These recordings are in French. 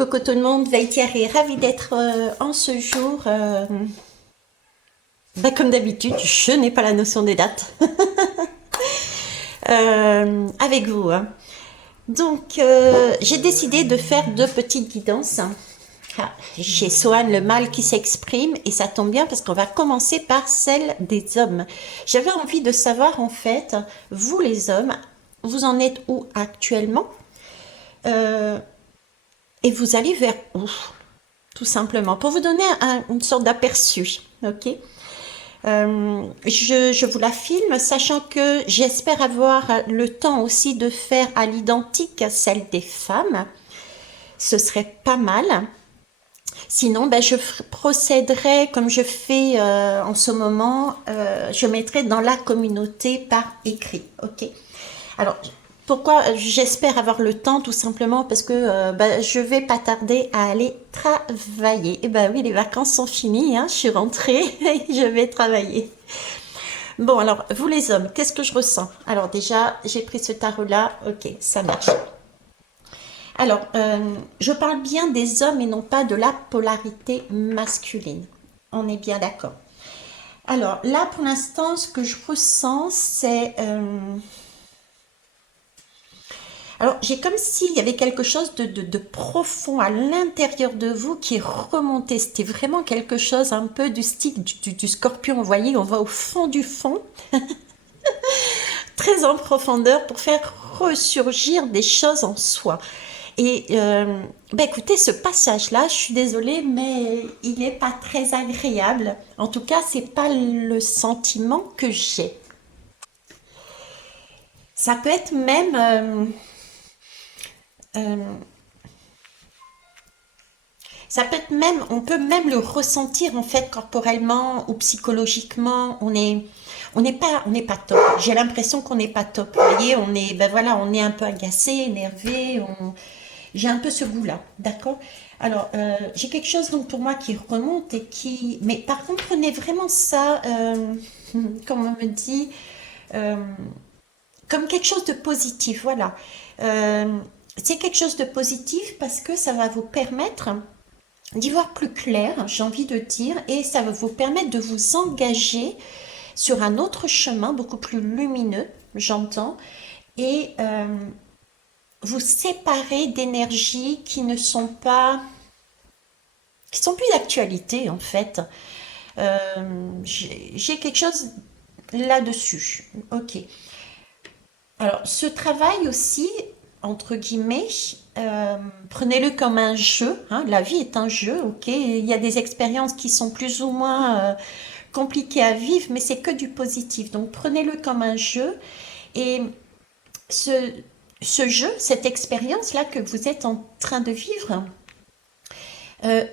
Coucou tout le monde, Vaïtiari, ravie d'être en ce jour. Comme d'habitude, je n'ai pas la notion des dates avec vous, hein. Donc, j'ai décidé de faire deux petites guidances. Ah, j'ai Sohan le mâle qui s'exprime et ça tombe bien parce qu'on va commencer par celle des hommes. J'avais envie de savoir en fait, vous les hommes, vous en êtes où actuellement? Euh, et vous allez vers où? Tout simplement, pour vous donner une sorte d'aperçu, ok. Je vous la filme, sachant que j'espère avoir le temps aussi de faire à l'identique celle des femmes. Ce serait pas mal. Sinon, ben, procéderai comme je fais en ce moment. Je mettrai dans la communauté par écrit, ok. Alors, pourquoi j'espère avoir le temps? Tout simplement parce que je vais pas tarder à aller travailler. Et ben oui, les vacances sont finies, hein, je suis rentrée et je vais travailler. Bon, alors, vous les hommes, qu'est-ce que je ressens? Alors déjà, j'ai pris ce tarot-là, ok, ça marche. Alors, je parle bien des hommes et non pas de la polarité masculine. On est bien d'accord. Alors là, pour l'instant, ce que je ressens, c'est alors, j'ai comme s'il y avait quelque chose de profond à l'intérieur de vous qui est remonté. C'était vraiment quelque chose un peu du style du scorpion. Vous voyez, on va au fond du fond, très en profondeur pour faire ressurgir des choses en soi. Et écoutez, ce passage-là, je suis désolée, mais il n'est pas très agréable. En tout cas, c'est pas le sentiment que j'ai. Ça peut être même euh, ça peut être même, on peut même le ressentir en fait corporellement ou psychologiquement. On n'est pas top. J'ai l'impression qu'on n'est pas top. Vous voyez, on est, ben voilà, on est un peu agacé, énervé. J'ai un peu ce goût-là, d'accord? Alors, j'ai quelque chose donc pour moi qui remonte et qui, mais par contre, prenez vraiment ça, comme on me dit, euh, comme quelque chose de positif. Voilà. Euh, c'est quelque chose de positif parce que ça va vous permettre d'y voir plus clair, j'ai envie de dire, et ça va vous permettre de vous engager sur un autre chemin beaucoup plus lumineux, j'entends, et vous séparer d'énergies qui ne sont pas, qui sont plus d'actualité en fait. J'ai quelque chose là-dessus. Ok. Alors, ce travail aussi, entre guillemets, prenez-le comme un jeu, hein. La vie est un jeu, ok. Il y a des expériences qui sont plus ou moins compliquées à vivre, mais c'est que du positif. Donc, prenez-le comme un jeu. Et ce, ce jeu, cette expérience-là que vous êtes en train de vivre, euh,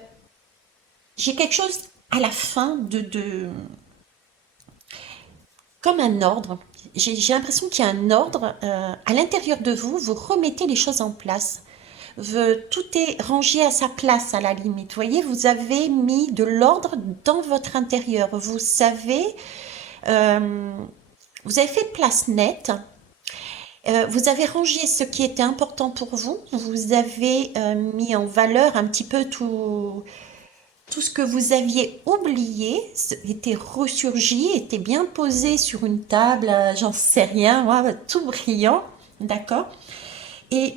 j'ai quelque chose à la fin comme un ordre. J'ai l'impression qu'il y a un ordre à l'intérieur de vous. Vous remettez les choses en place. Tout est rangé à sa place à la limite. Vous voyez, vous avez mis de l'ordre dans votre intérieur. Euh, vous avez fait place nette. Vous avez rangé ce qui était important pour vous. Vous avez mis en valeur un petit peu tout ce que vous aviez oublié était ressurgi, était bien posé sur une table, j'en sais rien, moi, tout brillant, d'accord. Et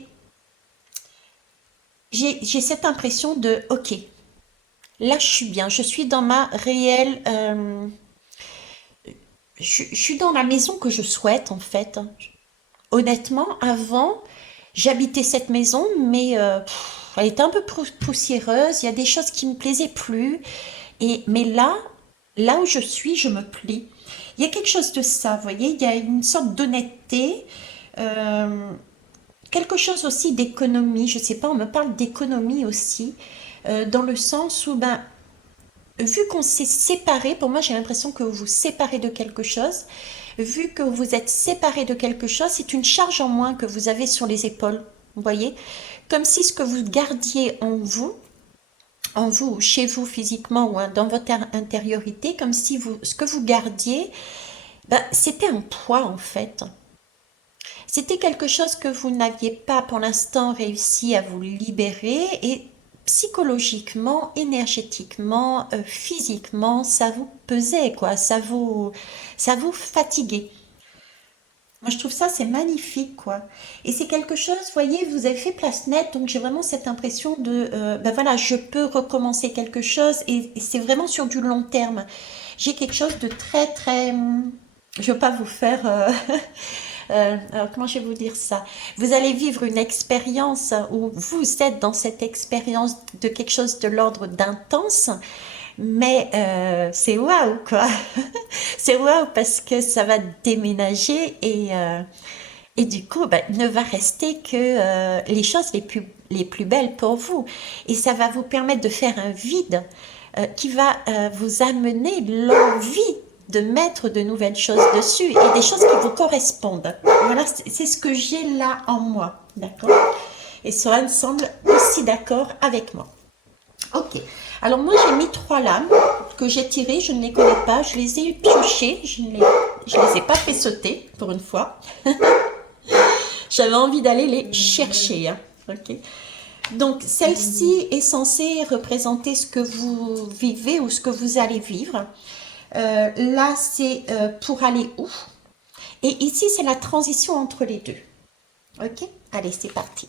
j'ai cette impression de, ok, là je suis bien, je suis dans ma réelle, je suis dans la maison que je souhaite en fait. Honnêtement, avant, j'habitais cette maison, mais elle était un peu poussiéreuse. Il y a des choses qui me plaisaient plus. Mais là où je suis, je me plie. Il y a quelque chose de ça, vous voyez. Il y a une sorte d'honnêteté, euh, quelque chose aussi d'économie. Je sais pas, on me parle d'économie aussi, dans le sens où, ben, vu qu'on s'est séparés, pour moi j'ai l'impression que vous vous séparez de quelque chose. Vu que vous êtes séparés de quelque chose, c'est une charge en moins que vous avez sur les épaules. Vous voyez? Comme si ce que vous gardiez en vous, chez vous physiquement ou dans votre intériorité, comme si ce que vous gardiez, ben, c'était un poids en fait. C'était quelque chose que vous n'aviez pas pour l'instant réussi à vous libérer et psychologiquement, énergétiquement, physiquement, ça vous pesait, quoi, ça vous fatiguait. Moi, je trouve ça, c'est magnifique, quoi. Et c'est quelque chose, vous voyez, vous avez fait place nette, donc j'ai vraiment cette impression de, ben voilà, je peux recommencer quelque chose, et c'est vraiment sur du long terme. J'ai quelque chose de très, très, je veux pas vous faire, alors comment je vais vous dire ça? Vous allez vivre une expérience où vous êtes dans cette expérience de quelque chose de l'ordre d'intense, mais c'est waouh, quoi. C'est waouh parce que ça va déménager et du coup, ben, il ne va rester que les choses les plus belles pour vous. Et ça va vous permettre de faire un vide qui va vous amener l'envie de mettre de nouvelles choses dessus et des choses qui vous correspondent. Voilà, c'est ce que j'ai là en moi. D'accord? Et Sohan semble aussi d'accord avec moi. Ok. Alors moi j'ai mis trois lames que j'ai tirées, je ne les connais pas, je les ai piochées, je les ai pas fait sauter pour une fois. J'avais envie d'aller les chercher. Hein. Ok. Donc celle-ci est censée représenter ce que vous vivez ou ce que vous allez vivre. Là c'est pour aller où. Et ici c'est la transition entre les deux. Ok. Allez c'est parti.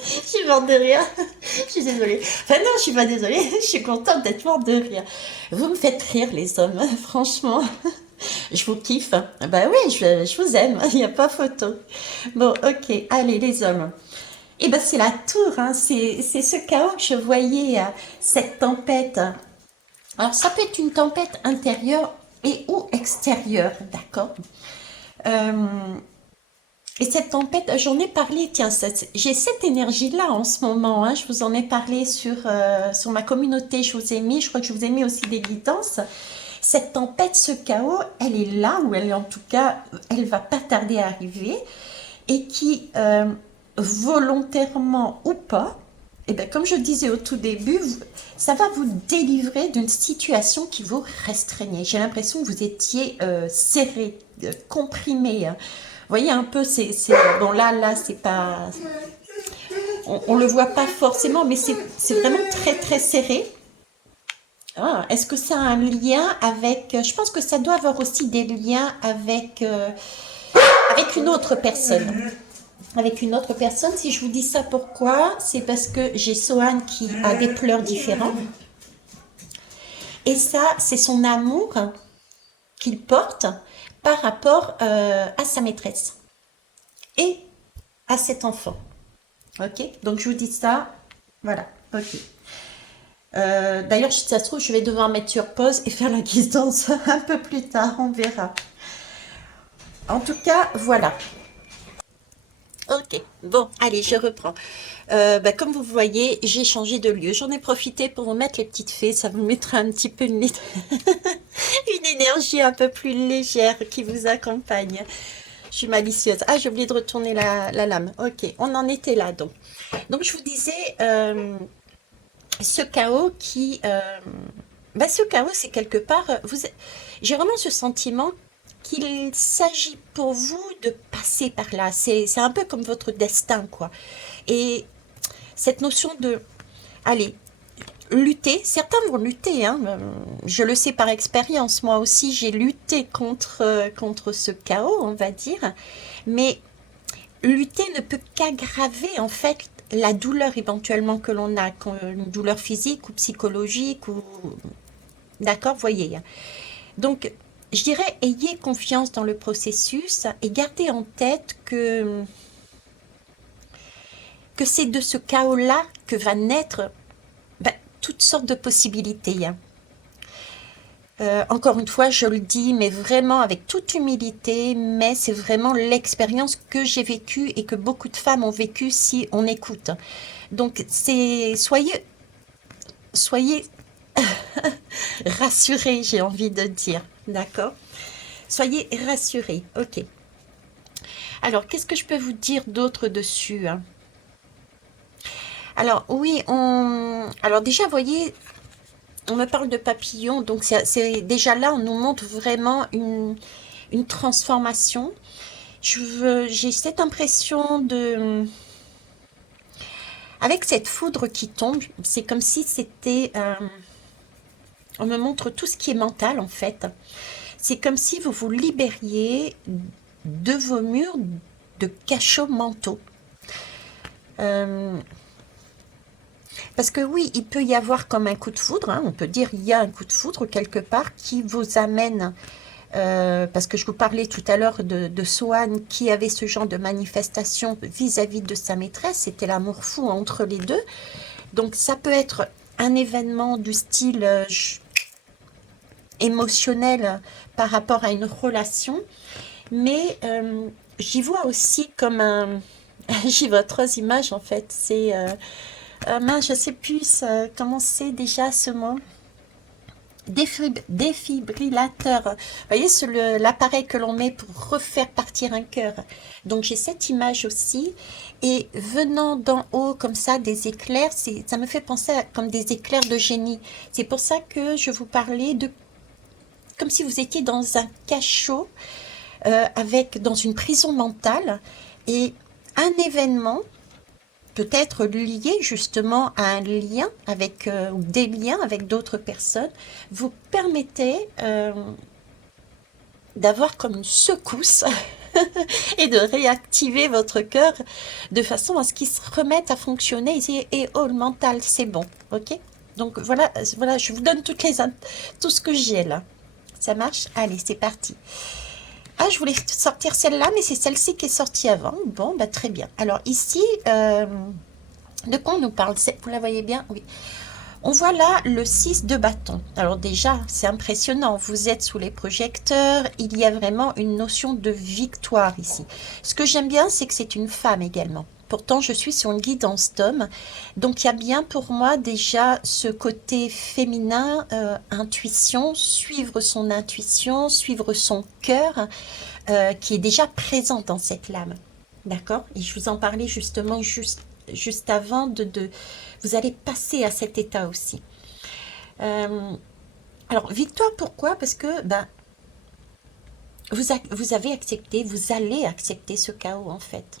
Je suis morte de rire. Je suis désolée. Enfin non, je suis pas désolée. Je suis contente d'être morte de rire. Vous me faites rire les hommes, franchement. Je vous kiffe. Bah oui, je vous aime. Il n'y a pas photo. Bon, ok. Allez les hommes. Et ben c'est la tour. Hein. C'est ce chaos que je voyais. Cette tempête. Alors ça peut être une tempête intérieure et ou extérieure. D'accord. Euh, Et cette tempête, j'en ai parlé, tiens, j'ai cette énergie-là en ce moment, hein, je vous en ai parlé sur ma communauté, je vous ai mis, je crois que je vous ai mis aussi des guidances. Cette tempête, ce chaos, elle est là, ou elle est en tout cas, elle va pas tarder à arriver, et qui, volontairement ou pas, et bien, comme je disais au tout début, ça va vous délivrer d'une situation qui vous restreignait. J'ai l'impression que vous étiez serré, comprimé. Hein. Vous voyez un peu, bon là, c'est pas, on le voit pas forcément, mais c'est vraiment très très serré. Ah, est-ce que ça a un lien avec, je pense que ça doit avoir aussi des liens avec une autre personne. Avec une autre personne, si je vous dis ça, pourquoi? C'est parce que j'ai Sohan qui a des pleurs différents. Et ça, c'est son amour qu'il porte par rapport à sa maîtresse et à cet enfant. Ok? Donc je vous dis ça. Voilà. Ok. D'ailleurs, si ça se trouve, je vais devoir mettre sur pause et faire la guidance un peu plus tard. On verra. En tout cas, voilà. Ok, bon, allez, je reprends. Bah, comme vous voyez, j'ai changé de lieu. J'en ai profité pour vous mettre les petites fées. Ça vous mettra un petit peu une énergie un peu plus légère qui vous accompagne. Je suis malicieuse. Ah, j'ai oublié de retourner la lame. Ok, on en était là donc. Donc, je vous disais, ce chaos bah, ce chaos, c'est quelque part, j'ai vraiment ce sentiment qu'il s'agit pour vous de passer par là. C'est un peu comme votre destin, quoi. Et cette notion de, allez, lutter, certains vont lutter, hein, je le sais par expérience, moi aussi j'ai lutté contre ce chaos, on va dire, mais lutter ne peut qu'aggraver en fait la douleur éventuellement que l'on a, une douleur physique ou psychologique, ou d'accord, voyez. Hein. Donc, je dirais, ayez confiance dans le processus et gardez en tête que c'est de ce chaos-là que va naître ben, toutes sortes de possibilités. Hein. Encore une fois, je le dis, mais vraiment avec toute humilité, mais c'est vraiment l'expérience que j'ai vécue et que beaucoup de femmes ont vécue si on écoute. Donc, soyez rassurés, j'ai envie de dire, d'accord? Soyez rassurés, ok. Alors, qu'est-ce que je peux vous dire d'autre dessus? Hein. Alors, oui, alors déjà, vous voyez, on me parle de papillons, donc c'est déjà là, on nous montre vraiment une transformation. J'ai cette impression Avec cette foudre qui tombe, c'est comme si c'était... on me montre tout ce qui est mental, en fait. C'est comme si vous vous libériez de vos murs de cachots mentaux. Euh, Parce que oui, il peut y avoir comme un coup de foudre, hein, on peut dire il y a un coup de foudre quelque part qui vous amène, parce que je vous parlais tout à l'heure de Swan qui avait ce genre de manifestation vis-à-vis de sa maîtresse, c'était l'amour fou entre les deux. Donc ça peut être un événement du style émotionnel par rapport à une relation, mais j'y vois aussi comme un... J'y vois trois images en fait, c'est... mince, je sais plus comment c'est déjà ce mot. Défibrillateur. Vous voyez, c'est l'appareil que l'on met pour refaire partir un cœur. Donc j'ai cette image aussi. Et venant d'en haut comme ça, des éclairs, ça me fait penser comme des éclairs de génie. C'est pour ça que je vous parlais de comme si vous étiez dans un cachot, dans une prison mentale. Et un événement peut-être lié justement à un lien avec, ou des liens avec d'autres personnes, vous permettait d'avoir comme une secousse et de réactiver votre cœur de façon à ce qu'il se remette à fonctionner et oh, le mental, c'est bon, ok? Donc voilà, voilà, je vous donne tout ce que j'ai là. Ça marche? Allez, c'est parti. Ah, je voulais sortir celle-là, mais c'est celle-ci qui est sortie avant. Bon, bah très bien. Alors ici, de quoi on nous parle? Vous la voyez bien? Oui. On voit là le 6 de bâton. Alors déjà, c'est impressionnant. Vous êtes sous les projecteurs. Il y a vraiment une notion de victoire ici. Ce que j'aime bien, c'est que c'est une femme également. Pourtant, je suis sur une guidance d'homme. Donc, il y a bien pour moi déjà ce côté féminin, intuition, suivre son cœur, qui est déjà présent dans cette lame. D'accord? Et je vous en parlais justement juste avant vous allez passer à cet état aussi. Euh, alors, victoire, pourquoi? Parce que ben, vous avez accepté, vous allez accepter ce chaos en fait.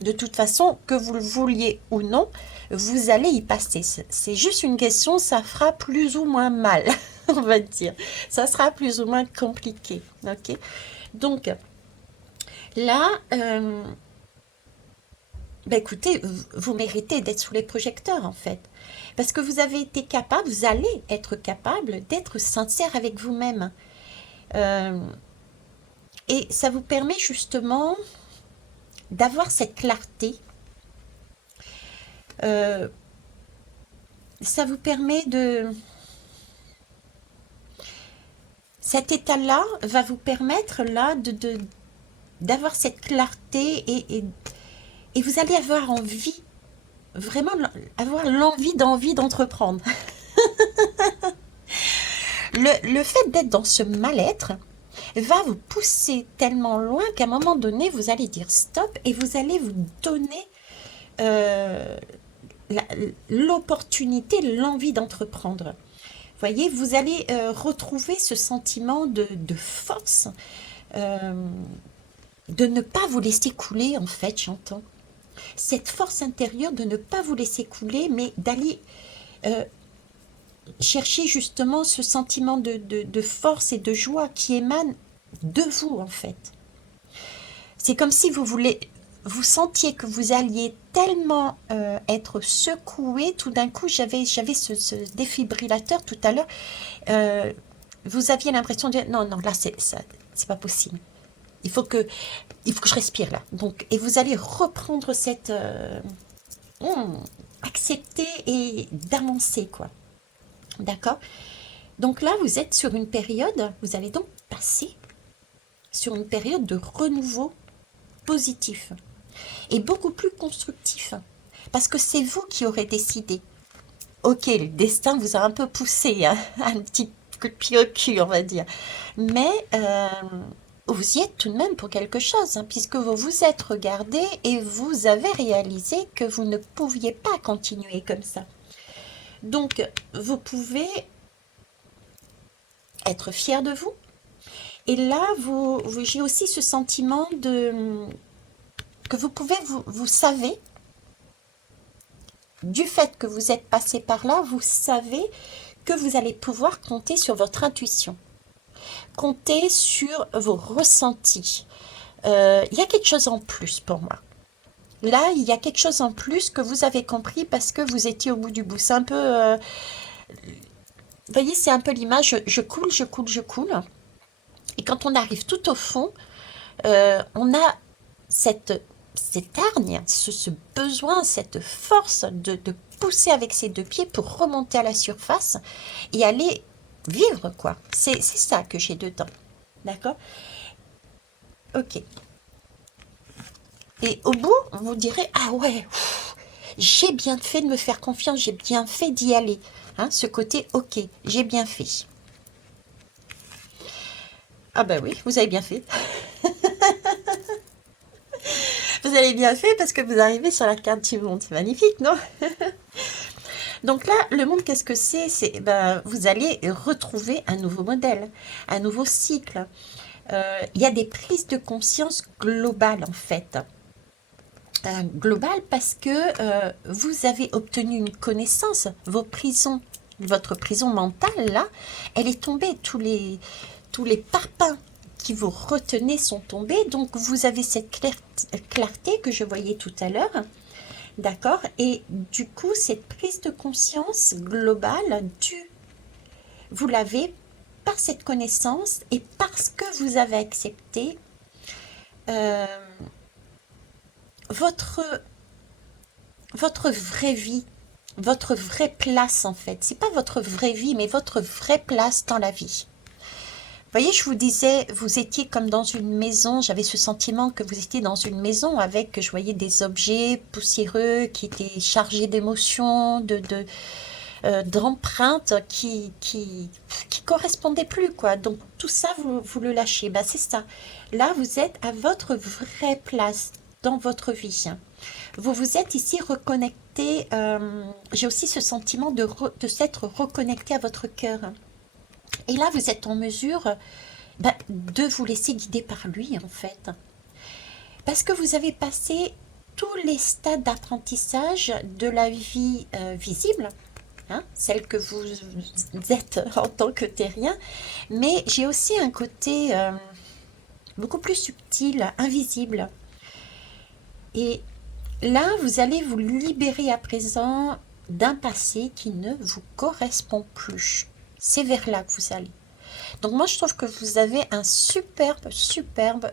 De toute façon, que vous le vouliez ou non, vous allez y passer. C'est juste une question, ça fera plus ou moins mal, on va dire. Ça sera plus ou moins compliqué. Ok? Donc, là, bah écoutez, vous méritez d'être sous les projecteurs en fait. Parce que vous avez été capable, vous allez être capable d'être sincère avec vous-même. Euh, et ça vous permet justement d'avoir cette clarté. Euh, Ça vous permet de... Cet état-là va vous permettre là d'avoir cette clarté et vous allez avoir envie, vraiment avoir d'envie d'entreprendre. Le fait d'être dans ce mal-être va vous pousser tellement loin qu'à un moment donné, vous allez dire stop et vous allez vous donner euh, l'opportunité, l'envie d'entreprendre. Vous voyez, vous allez retrouver ce sentiment de force, euh, de ne pas vous laisser couler, en fait, j'entends. Cette force intérieure de ne pas vous laisser couler, mais d'aller euh, chercher justement ce sentiment de force et de joie qui émane de vous, en fait. C'est comme si vous sentiez que vous alliez tellement être secoué. Tout d'un coup, j'avais ce défibrillateur tout à l'heure. Euh, vous aviez l'impression de dire, non, non, là, c'est pas possible. Il faut que, il faut que je respire là. Donc, et vous allez reprendre cette hum, accepter et d'avancer, quoi. D'accord? Donc là, vous êtes sur une période, vous allez donc passer sur une période de renouveau positif et beaucoup plus constructif. Parce que c'est vous qui aurez décidé. Ok, le destin vous a un peu poussé, hein, un petit coup de pied au cul, on va dire. Mais vous y êtes tout de même pour quelque chose, hein, puisque vous vous êtes regardé et vous avez réalisé que vous ne pouviez pas continuer comme ça. Donc, vous pouvez être fier de vous. Et là, j'ai aussi ce sentiment que vous pouvez, vous savez du fait que vous êtes passé par là, vous savez que vous allez pouvoir compter sur votre intuition, compter sur vos ressentis. Il y a quelque chose en plus pour moi. Là, il y a quelque chose en plus que vous avez compris parce que vous étiez au bout du bout. C'est un peu, vous voyez, c'est un peu l'image, je coule, je coule, je coule. Et quand on arrive tout au fond, on a cette hargne, ce besoin, cette force de pousser avec ses deux pieds pour remonter à la surface et aller vivre, quoi. C'est ça que j'ai dedans. D'accord? Ok. Et au bout, vous direz, ah ouais, j'ai bien fait de me faire confiance, j'ai bien fait d'y aller. Hein, ce côté, ok, j'ai bien fait. Ah bah oui, vous avez bien fait. Vous avez bien fait parce que vous arrivez sur la carte du monde. C'est magnifique, non? Donc là, le monde, qu'est-ce que c'est? C'est ben, vous allez retrouver un nouveau modèle, un nouveau cycle. Il y a des prises de conscience globales, en fait. Globales parce que vous avez obtenu une connaissance, votre prison mentale, là, elle est tombée. Tous les parpaings qui vous retenaient sont tombés. Donc, vous avez cette clarté que je voyais tout à l'heure. D'accord? Et du coup, cette prise de conscience globale, vous l'avez par cette connaissance et parce que vous avez accepté euh, votre, votre vraie vie, votre vraie place en fait. C'est pas votre vraie vie, mais votre vraie place dans la vie. Vous voyez, je vous disais, vous étiez comme dans une maison, j'avais ce sentiment que vous étiez dans une maison avec, je voyais des objets poussiéreux qui étaient chargés d'émotions, d'empreintes qui correspondaient plus, quoi. Donc tout ça, vous le lâchez. Ben, c'est ça. Là, vous êtes à votre vraie place dans votre vie. Vous vous êtes ici reconnecté. J'ai aussi ce sentiment de s'être reconnecté à votre cœur. Et là, vous êtes en mesure de vous laisser guider par lui, en fait. Parce que vous avez passé tous les stades d'apprentissage de la vie visible, hein, celle que vous êtes en tant que terrien, mais j'ai aussi un côté beaucoup plus subtil, invisible. Et là, vous allez vous libérer à présent d'un passé qui ne vous correspond plus. C'est vers là que vous allez. Donc moi, je trouve que vous avez un superbe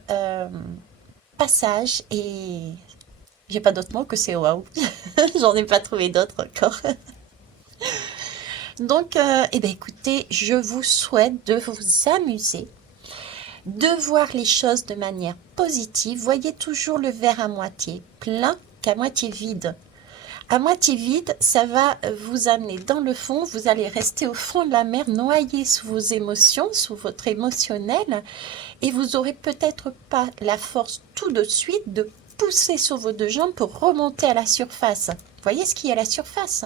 passage et j'ai pas d'autre mot que c'est waouh. J'en ai pas trouvé d'autres encore. Donc, eh bien, écoutez, je vous souhaite de vous amuser, de voir les choses de manière positive. Voyez toujours le verre à moitié plein qu'à moitié vide. À moitié vide, ça va vous amener dans le fond, vous allez rester au fond de la mer, noyé sous vos émotions, sous votre émotionnel, et vous aurez peut-être pas la force tout de suite de pousser sur vos deux jambes pour remonter à la surface. Voyez ce qu'il y a à la surface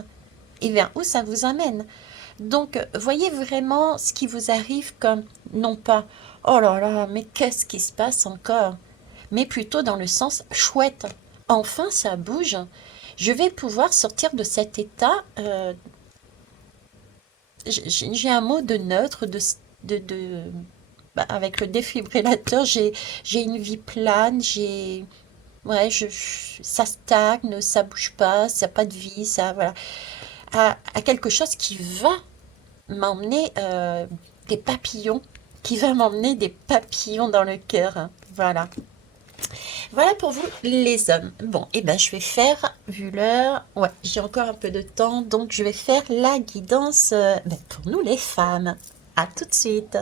et vers où ça vous amène. Donc, voyez vraiment ce qui vous arrive comme, non pas, oh là là, mais qu'est-ce qui se passe encore? Mais plutôt dans le sens, chouette, enfin ça bouge. Je vais pouvoir sortir de cet état. J'ai un mot de neutre, avec le défibrillateur, j'ai une vie plane, ouais, ça stagne, ça bouge pas, ça n'a pas de vie, ça, voilà. À quelque chose qui va m'emmener des papillons, qui va m'emmener des papillons dans le cœur, hein. Voilà. Voilà pour vous les hommes. Bon, et ben je vais faire, vu l'heure, ouais, j'ai encore un peu de temps, donc je vais faire la guidance pour nous les femmes. À tout de suite.